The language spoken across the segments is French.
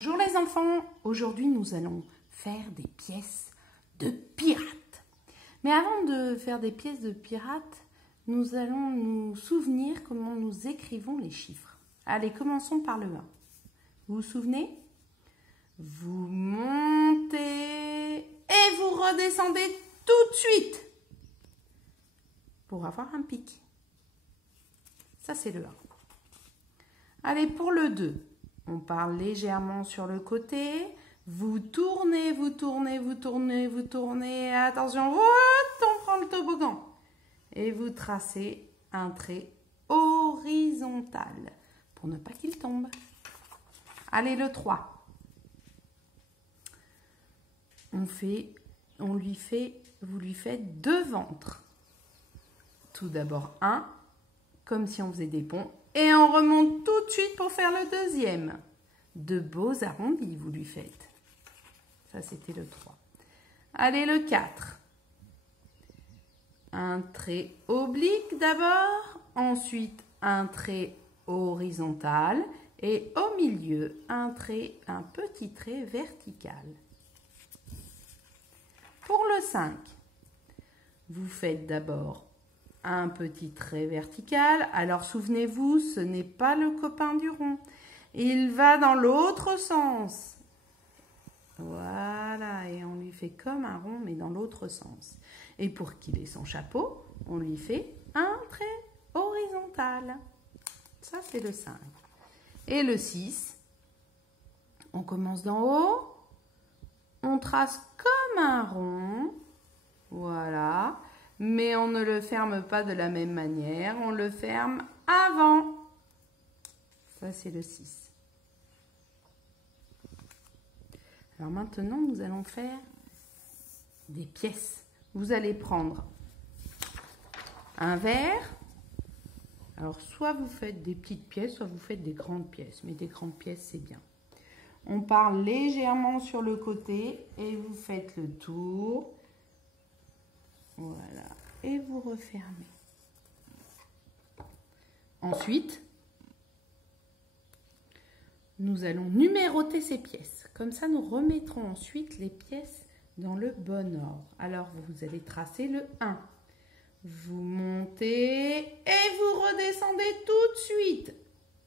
Bonjour les enfants, aujourd'hui nous allons faire des pièces de pirates. Mais avant de faire des pièces de pirates, nous allons nous souvenir comment nous écrivons les chiffres. Allez, commençons par le 1. Vous vous souvenez? Vous montez et vous redescendez tout de suite pour avoir un pic. Ça c'est le 1. Allez, pour le 2. On part légèrement sur le côté. Vous tournez, vous tournez, vous tournez, vous tournez. Attention, on prend le toboggan. Et vous tracez un trait horizontal pour ne pas qu'il tombe. Allez, le 3. Vous lui faites 2 ventres. Tout d'abord un, comme si on faisait des ponts. Et on remonte tout de suite pour faire le deuxième. 2 beaux arrondis, vous lui faites. Ça, c'était le 3. Allez, le 4. Un trait oblique d'abord. Ensuite, un trait horizontal. Et au milieu, un petit trait vertical. Pour le 5, vous faites d'abord un petit trait vertical. Alors souvenez-vous, ce n'est pas le copain du rond. Il va dans l'autre sens. Voilà, et on lui fait comme un rond, mais dans l'autre sens. Et pour qu'il ait son chapeau, on lui fait un trait horizontal. Ça, c'est le 5. Et le 6, on commence d'en haut. On trace comme un rond. Voilà. Mais on ne le ferme pas de la même manière, on le ferme avant. Ça, c'est le 6. Alors maintenant, nous allons faire des pièces. Vous allez prendre un verre. Alors, soit vous faites des petites pièces, soit vous faites des grandes pièces. Mais des grandes pièces, c'est bien. On part légèrement sur le côté et vous faites le tour. Voilà, et vous refermez. Ensuite, nous allons numéroter ces pièces. Comme ça, nous remettrons ensuite les pièces dans le bon ordre. Alors, vous allez tracer le 1. Vous montez et vous redescendez tout de suite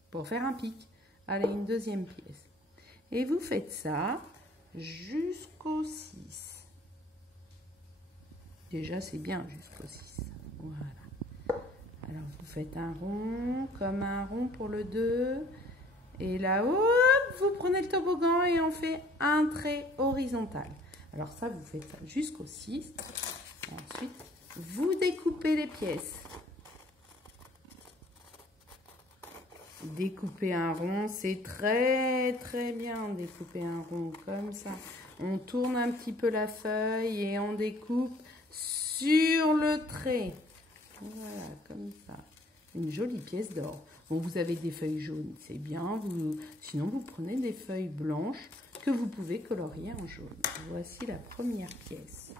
pour faire un pic. Allez, une deuxième pièce. Et vous faites ça jusqu'au 6. Déjà, c'est bien jusqu'au 6. Voilà. Alors, vous faites un rond, comme un rond pour le 2. Et là, hop, vous prenez le toboggan et on fait un trait horizontal. Alors ça, vous faites ça jusqu'au 6. Et ensuite, vous découpez les pièces. Découper un rond, c'est très très bien. Découper un rond comme ça. On tourne un petit peu la feuille et on découpe sur le trait. Voilà, comme ça. Une jolie pièce d'or. Bon, vous avez des feuilles jaunes, c'est bien. Sinon, vous prenez des feuilles blanches que vous pouvez colorier en jaune. Voici la première pièce.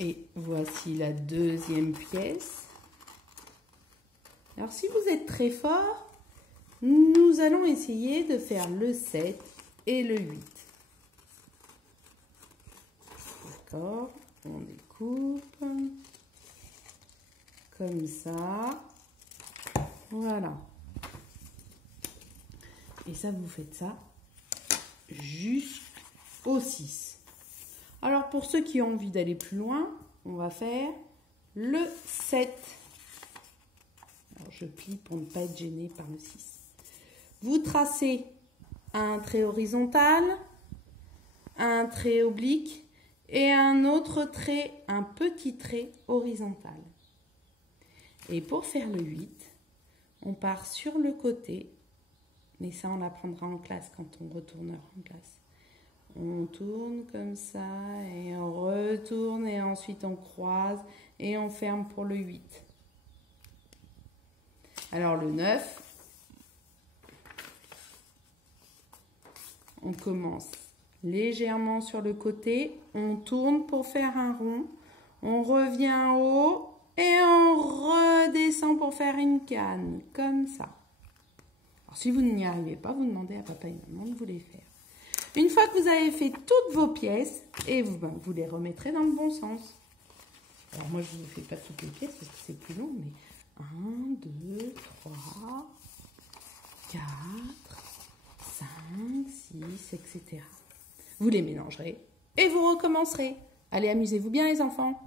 Et voici la deuxième pièce. Alors, si vous êtes très fort, nous allons essayer de faire le 7 et le 8. D'accord, on découpe comme ça, voilà. Et ça, vous faites ça jusqu'au 6. Alors, pour ceux qui ont envie d'aller plus loin, on va faire le 7. Alors, je plie pour ne pas être gêné par le 6. Vous tracez un trait horizontal, un trait oblique, et un autre trait, un petit trait horizontal. Et pour faire le 8, on part sur le côté, mais ça on l'apprendra en classe quand on retournera en classe. On tourne comme ça et on retourne et ensuite on croise et on ferme pour le 8. Alors le 9, on commence légèrement sur le côté, on tourne pour faire un rond, on revient en haut et on redescend pour faire une canne, comme ça. Alors, si vous n'y arrivez pas, vous demandez à papa et maman de vous les faire. Une fois que vous avez fait toutes vos pièces, et vous les remettrez dans le bon sens. Alors moi, je ne vous fais pas toutes les pièces parce que c'est plus long, mais 1, 2, 3, 4, 5, 6, etc. Vous les mélangerez et vous recommencerez. Allez, amusez-vous bien les enfants.